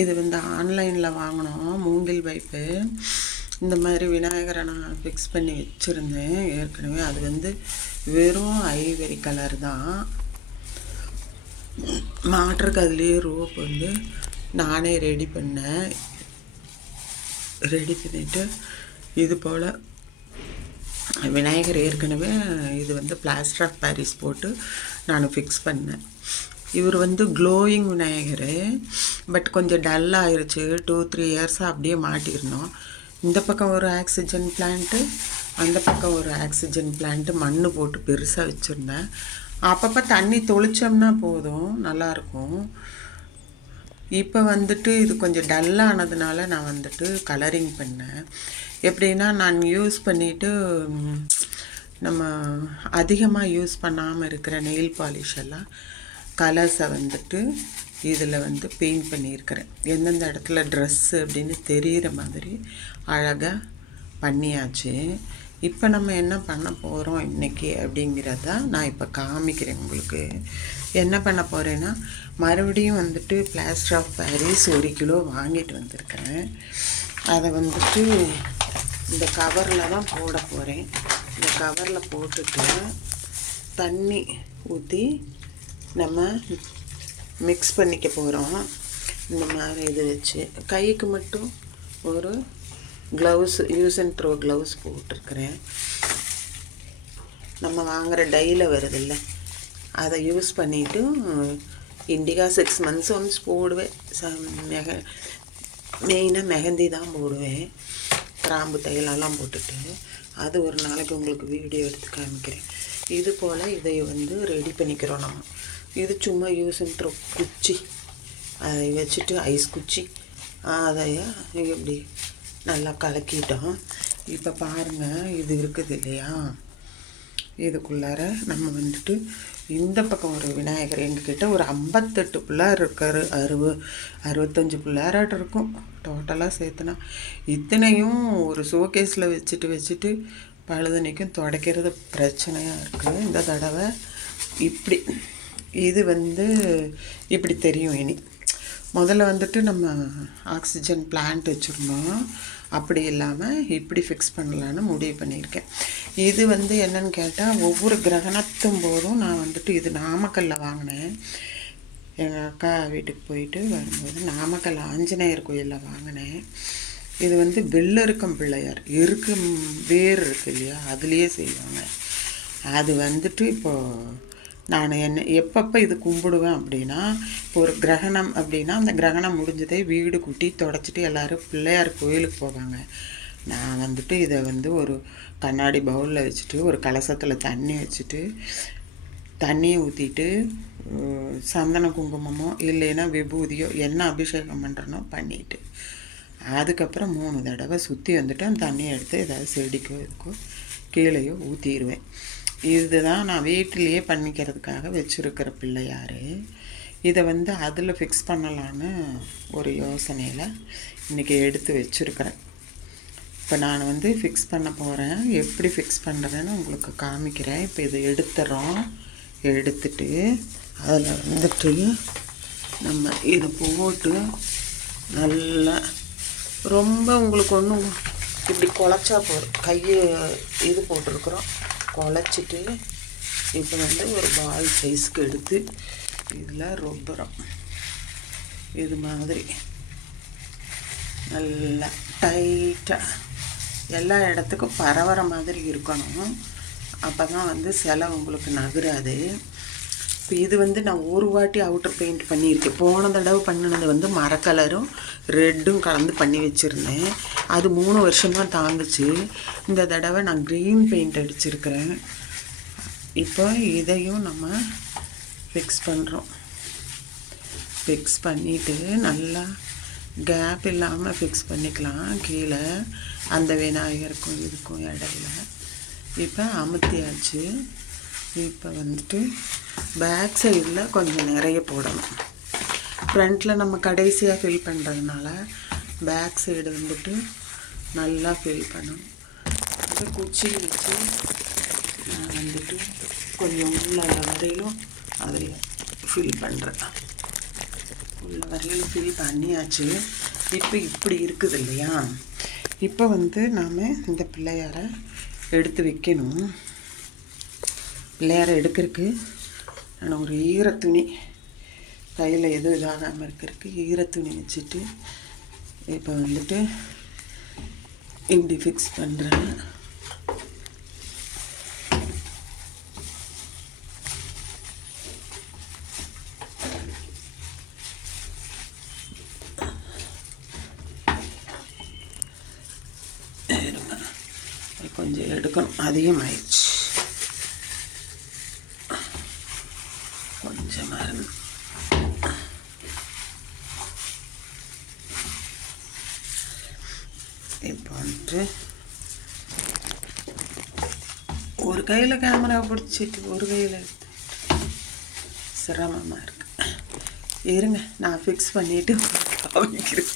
இது வந்து ஆன்லைனில் வாங்கினோம் மூங்கில் பைப்பு. இந்த மாதிரி விநாயகரை நான் ஃபிக்ஸ் பண்ணி வச்சுருந்தேன் ஏற்கனவே. அது வந்து வெறும் ஐவரி கலர் தான். மாட்டுறக்கு அதுலேயே ரோப் வந்து நானே ரெடி பண்ணிவிட்டு இது போல் விநாயகர் ஏற்கனவே இது வந்து பிளாஸ்டர் ஆஃப் பாரிஸ் போட்டு நான் ஃபிக்ஸ் பண்ணேன். இவர் வந்து க்ளோயிங் விநாயகர், பட் கொஞ்சம் டல் ஆயிடுச்சு. 2-3 இயர்ஸாக அப்படியே மாட்டிருந்தோம். இந்த பக்கம் ஒரு ஆக்சிஜன் பிளான்ட்டு, அந்த பக்கம் ஒரு ஆக்சிஜன் பிளான்ட்டு மண் போட்டு பெருசாக வச்சுருந்தேன். அப்பப்போ தண்ணி தொளிச்சோம்னா போதும், நல்லாயிருக்கும். இப்போ வந்துட்டு இது கொஞ்சம் டல்லானதுனால நான் வந்துட்டு கலரிங் பண்ணேன். எப்படின்னா நான் யூஸ் பண்ணிவிட்டு நம்ம அதிகமாக யூஸ் பண்ணாமல் இருக்கிற நெயில் பாலிஷ் எல்லாம் கலர்ஸை வந்துட்டு இதில் வந்து பெயிண்ட் பண்ணியிருக்கிறேன். எந்தெந்த இடத்துல ட்ரெஸ்ஸு அப்படின்னு தெரிகிற மாதிரி அழகாக பண்ணியாச்சு. இப்போ நம்ம என்ன பண்ண போகிறோம் இன்றைக்கி அப்படிங்கிறத நான் இப்போ காமிக்கிறேன் உங்களுக்கு. என்ன பண்ண போகிறேன்னா, மறுபடியும் வந்துட்டு பிளாஸ்டர் ஆஃப் பாரிஸ் 1 கிலோ வாங்கிட்டு வந்திருக்கிறேன். அதை வந்துட்டு இந்த கவரில் தான் போட போகிறேன். இந்த கவரில் போட்டுட்டு தண்ணி ஊற்றி நம்ம மிக்ஸ் பண்ணிக்க போகிறோம். இந்த மாதிரி இது வச்சு கைக்கு மட்டும் ஒரு gloves, use and throw gloves போட்டிருக்கிறேன். நம்ம வாங்குகிற டையில் வருதில்ல, அதை யூஸ் பண்ணிவிட்டு இண்டிகா 6 months ஒன்ஸ் போடுவேன். மெயினாக மெஹந்தி தான் போடுவேன், கிராம்பு தையலெல்லாம் போட்டுட்டு. அது ஒரு நாளைக்கு உங்களுக்கு வீடியோ எடுத்து காமிக்கிறேன். இது போல் இதை வந்து ரெடி பண்ணிக்கிறோம் நம்ம. இது சும்மா யூஸ் அண்ட் த்ரோ குச்சி, அதை வச்சுட்டு ஐஸ் குச்சி அதை இப்படி நல்லா கலக்கிட்டோம். இப்போ பாருங்கள், இது இருக்குது இல்லையா, இதுக்குள்ளார நம்ம வந்துட்டு இந்த பக்கம் ஒரு விநாயகர், எங்ககிட்ட ஒரு 58 பிள்ளையார் இருக்கார், 65 பிள்ளையாராட்டு இருக்கும் டோட்டலாக சேர்த்துனா. இத்தனையும் ஒரு ஷோகேஸில் வச்சுட்டு பழுதனைக்கும் துடைக்கிறது பிரச்சனையாக இருக்குது. இந்த தடவை இப்படி இது வந்து இப்படி தெரியும். இனி முதல்ல வந்துட்டு நம்ம ஆக்சிஜன் பிளான்ட் வச்சுருந்தோம், அப்படி இல்லாமல் இப்படி ஃபிக்ஸ் பண்ணலான்னு முடிவு பண்ணியிருக்கேன். இது வந்து என்னன்னு கேட்டால், ஒவ்வொரு கிரகணத்தும் போதும் நான் வந்துட்டு இது நாமக்கல்லில் வாங்கினேன். எங்கள் அக்கா வீட்டுக்கு போயிட்டு வரும்போது நாமக்கல் ஆஞ்சநேயர் கோயிலில் வாங்கினேன். இது வந்து வெள்ளருக்கம் பிள்ளையார், எருக்கம் வேர் இருக்கு இல்லையா, அதுலேயே செய்வாங்க. அது வந்துட்டு இப்போது நான் எப்பப்போ இது கும்பிடுவேன் அப்படின்னா, இப்போ ஒரு கிரகணம் அப்படின்னா அந்த கிரகணம் முடிஞ்சதே வீடு கூட்டி தொடச்சிட்டு எல்லோரும் பிள்ளையார் கோயிலுக்கு போவாங்க. நான் வந்துட்டு இதை வந்து ஒரு கண்ணாடி பவுலில் வச்சுட்டு ஒரு கலசத்தில் தண்ணி வச்சுட்டு தண்ணியை ஊற்றிட்டு சந்தன குங்குமமோ இல்லைன்னா விபூதியோ என்ன அபிஷேகம் பண்ணுறனோ பண்ணிவிட்டு அதுக்கப்புறம் 3 தடவை சுற்றி வந்துட்டு அந்த தண்ணியை எடுத்து ஏதாவது செடிக்கோ இதுக்கோ கீழேயோ ஊற்றிடுவேன். இதுதான் நான் வீட்டிலையே பண்ணிக்கிறதுக்காக வச்சுருக்கிற பிள்ளையார். இதை வந்து அதில் ஃபிக்ஸ் பண்ணலான்னு ஒரு யோசனையில் இன்றைக்கி எடுத்து வச்சுருக்கிறேன். இப்போ நான் வந்து ஃபிக்ஸ் பண்ண போகிறேன். எப்படி ஃபிக்ஸ் பண்ணுறேன்னு உங்களுக்கு காமிக்கிறேன். இப்போ இதை எடுத்துட்டு அதில் வந்துட்டு நம்ம இதை போட்டு நல்லா ரொம்ப உங்களுக்கு ஒன்றும் இப்படி குழச்சா போதும். கையை இது போட்டிருக்குறோம், குழச்சிட்டு இப்போ வந்து ஒரு பால் சைஸ்க்கு எடுத்து இதில் ரொம்புறோம். இது மாதிரி நல்லா டைட்டாக எல்லா இடத்துக்கும் பரவற மாதிரி இருக்கணும். அப்போ தான் வந்து சிலை உங்களுக்கு நகராது. இப்போ இது வந்து நான் ஒரு வாட்டி அவுட்டர் பெயிண்ட் பண்ணியிருக்கேன். போன தடவை பண்ணினது வந்து மரக்கலரும் ரெட்டும் கலந்து பண்ணி வச்சுருந்தேன். அது 3 வருஷமாக தாங்குச்சு. இந்த தடவை நான் க்ரீன் பெயிண்ட் அடிச்சிருக்கிறேன். இப்போ இதையும் நம்ம ஃபிக்ஸ் பண்ணுறோம். ஃபிக்ஸ் பண்ணிவிட்டு நல்லா கேப் இல்லாமல் ஃபிக்ஸ் பண்ணிக்கலாம் கீழே அந்த விநாயகருக்கும் இதுக்கும் இடையில. இப்போ அமுத்தியாச்சு. இப்போ வந்துட்டு பேக் சைடில் கொஞ்சம் நிறைய போடணும். ஃப்ரண்ட்டில் நம்ம கடைசியாக ஃபில் பண்ணுறதுனால பேக் சைடு வந்துட்டு நல்லா ஃபில் பண்ணணும். இப்போ குச்சி வச்சு நான் வந்துட்டு கொஞ்சம் உள்ள வரையிலும் அதை ஃபில் பண்ணுறேன். உள்ள வரையில் ஃபில் பண்ணியாச்சு. இப்போ இப்படி இருக்குது இல்லையா? இப்போ வந்து நாம் இந்த பிள்ளையாரை எடுத்து வைக்கணும். பிள்ளையாரை எடுக்கிறதுக்கு நான் ஒரு ஈரத்துணி கையில் எதுவும் இதாகாமல் இருக்கிறதுக்கு ஈரத்துணி வச்சுட்டு இப்போ வந்துட்டு இப்படி ஃபிக்ஸ் பண்ணுறேன். கொஞ்சம் எடுக்கணும், அதிகமாகிடுச்சு. கொஞ்சமாக இருந்து இப்போ வந்துட்டு ஒரு கையில் கேமரா பிடிச்சிட்டு ஒரு கையில் எடுத்து சிரமமாக இருக்கு. இருங்க, நான் ஃபிக்ஸ் பண்ணிவிட்டு காமிக்கிறேன்.